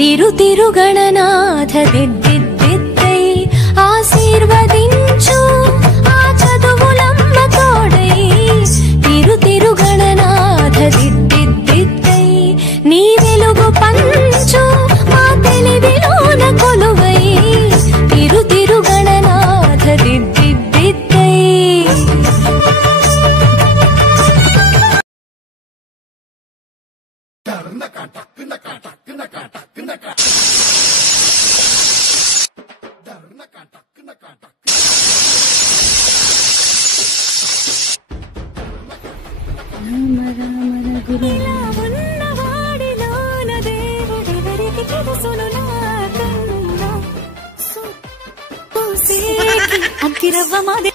తిరు తిరు గణనాథ దిద్దిద్దిద్దై ఆశీర్వదించు ఆ చదువులమ్మ తోడై తిరు తిరు గణనాథ దిద్దిద్దిద్దై నీ వెలుగు పంచు మా తెలివిలోన కొలువై తిరు తిరు గణనాథ దిద్దిద్దిద్దై అగ్గిరవ్వ మాదే